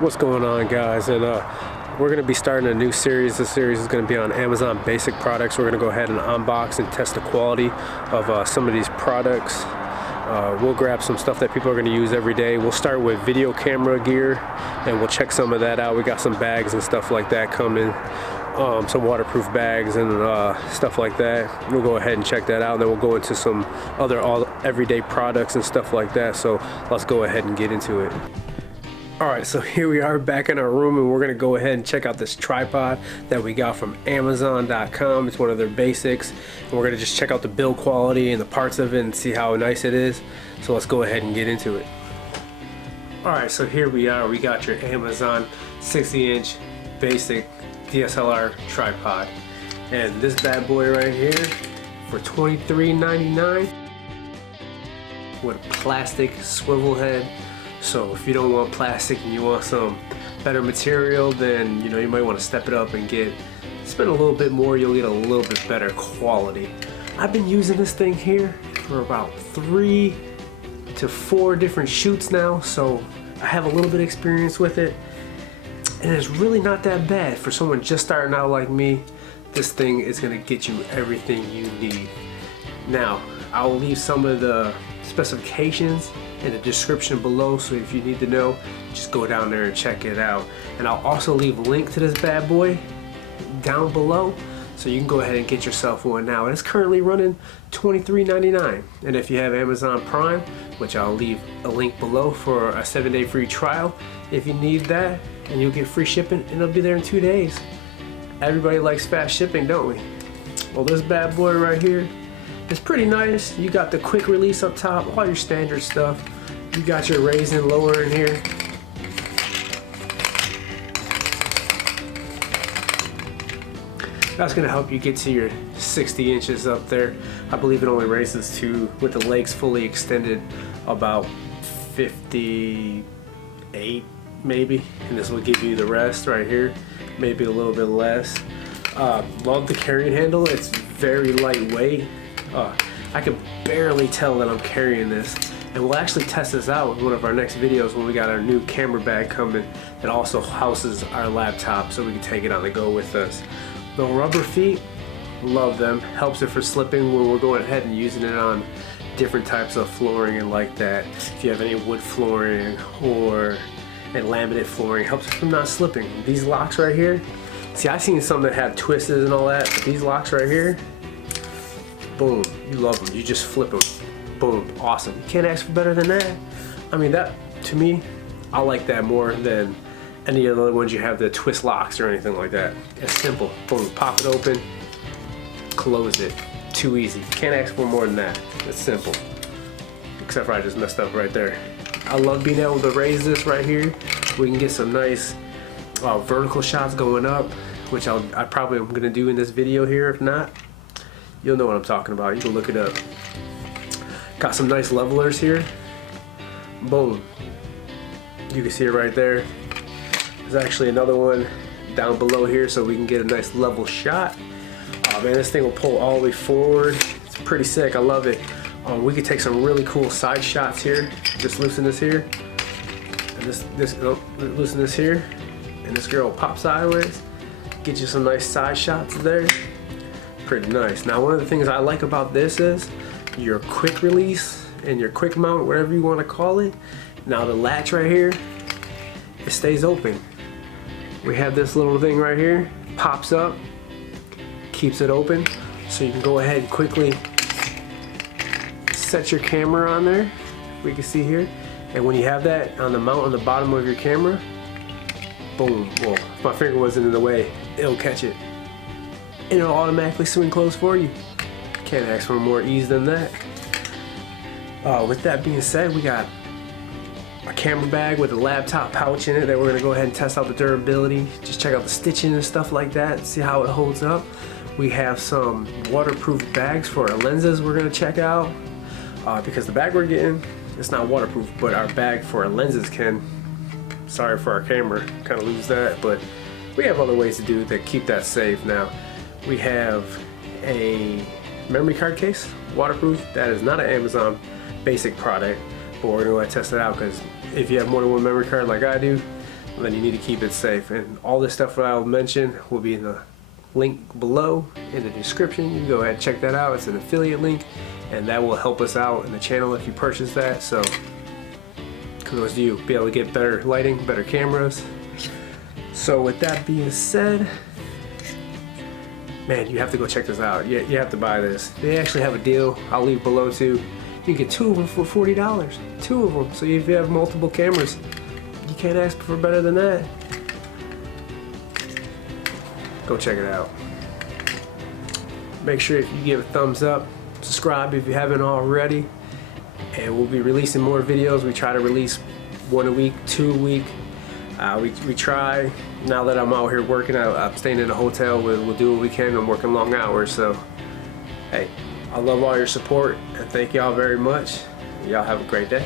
What's going on, guys? And we're going to be starting a new series. This series is going to be on Amazon basic products. We're going to go ahead and unbox and test the quality of some of these products. We'll grab some stuff that people are going to use every day. We'll start with video camera gear and we'll check some of that out. We got some bags and stuff like that coming, some waterproof bags and stuff like that. We'll go ahead and check that out, and then we'll go into some other everyday products and stuff like that. So let's go ahead and get into it. Alright, so here we are back in our room, and we're going to go ahead and check out this tripod that we got from Amazon.com. It's one of their basics, and we're going to just check out the build quality and the parts of it and see how nice it is. So let's go ahead and get into it. Alright, so here we are. We got your Amazon 60-inch basic DSLR tripod, and this bad boy right here for $23.99 with a plastic swivel head. So if you don't want plastic and you want some better material, then you might want to step it up and spend a little bit more. You'll get a little bit better quality. I've been using this thing here for about 3 to 4 different shoots now, so I have a little bit of experience with it, and it's really not that bad for someone just starting out like me. This thing is going to get you everything you need. Now, I'll leave some of the specifications in the description below, so if you need to know, just go down there and check it out. And I'll also leave a link to this bad boy down below, so you can go ahead and get yourself one now. And it's currently running $23.99. And if you have Amazon Prime, which I'll leave a link below for a 7-day free trial if you need that, and you'll get free shipping, and it'll be there in 2 days. Everybody likes fast shipping, don't we? Well, this bad boy right here, it's pretty nice. You got the quick release up top, all your standard stuff. You got your raise and lower in here. That's gonna help you get to your 60 inches up there. I believe it only raises to, with the legs fully extended, about 58 maybe. And this will give you the rest right here, maybe a little bit less. Love the carrying handle. It's very lightweight. I can barely tell that I'm carrying this, and we'll actually test this out in one of our next videos when we got our new camera bag coming that also houses our laptop, so we can take it on the go with us. The rubber feet, love them. Helps it for slipping when we're going ahead and using it on different types of flooring and like that. If you have any wood flooring or laminate flooring, helps it from not slipping. These locks right here, see, I've seen some that have twists and all that, but these locks right here, boom, you love them. You just flip them. Boom, awesome. You can't ask for better than that. I mean, that, to me, I like that more than any of the other ones you have the twist locks or anything like that. It's simple. Boom, pop it open, close it. Too easy. Can't ask for more than that. It's simple. Except for I just messed up right there. I love being able to raise this right here. We can get some nice vertical shots going up, which I probably am gonna do in this video here. If not, you'll know what I'm talking about. You can look it up. Got some nice levelers here. Boom. You can see it right there. There's actually another one down below here, so we can get a nice level shot. Oh man, this thing will pull all the way forward. It's pretty sick. I love it. We could take some really cool side shots here. Just loosen this here, and loosen this here, and this girl will pop sideways. Get you some nice side shots there. Pretty nice. Now, one of the things I like about this is your quick release and your quick mount, whatever you want to call it. Now the latch right here, it stays open. We have this little thing right here, pops up, keeps it open, so you can go ahead and quickly set your camera on there. We can see here, and when you have that on the mount on the bottom of your camera, boom. Well, if my finger wasn't in the way, it'll catch it, and it'll automatically swing closed for you. Can't ask for more ease than that. With that being said, we got a camera bag with a laptop pouch in it that we're gonna go ahead and test out the durability. Just check out the stitching and stuff like that, see how it holds up. We have some waterproof bags for our lenses we're gonna check out, because the bag we're getting, it's not waterproof, but our bag for our lenses can. Sorry for our camera, kind of lose that, but we have other ways to do to keep that safe. Now, we have a memory card case, waterproof. That is not an Amazon basic product, but we're gonna test it out because if you have more than one memory card like I do, then you need to keep it safe. And all this stuff that I'll mention will be in the link below in the description. You can go ahead and check that out. It's an affiliate link, and that will help us out in the channel if you purchase that. So because you be able to get better lighting, better cameras. So with that being said, man, you have to go check this out. You have to buy this. They actually have a deal. I'll leave below too. You can get 2 of them for $40. 2 of them. So if you have multiple cameras, you can't ask for better than that. Go check it out. Make sure if you give a thumbs up, subscribe if you haven't already, and we'll be releasing more videos. We try to release 1 a week, 2 a week. We try. Now that I'm out here working, I'm staying in a hotel. We'll do what we can. I'm working long hours, so hey, I love all your support and thank y'all very much. Y'all have a great day.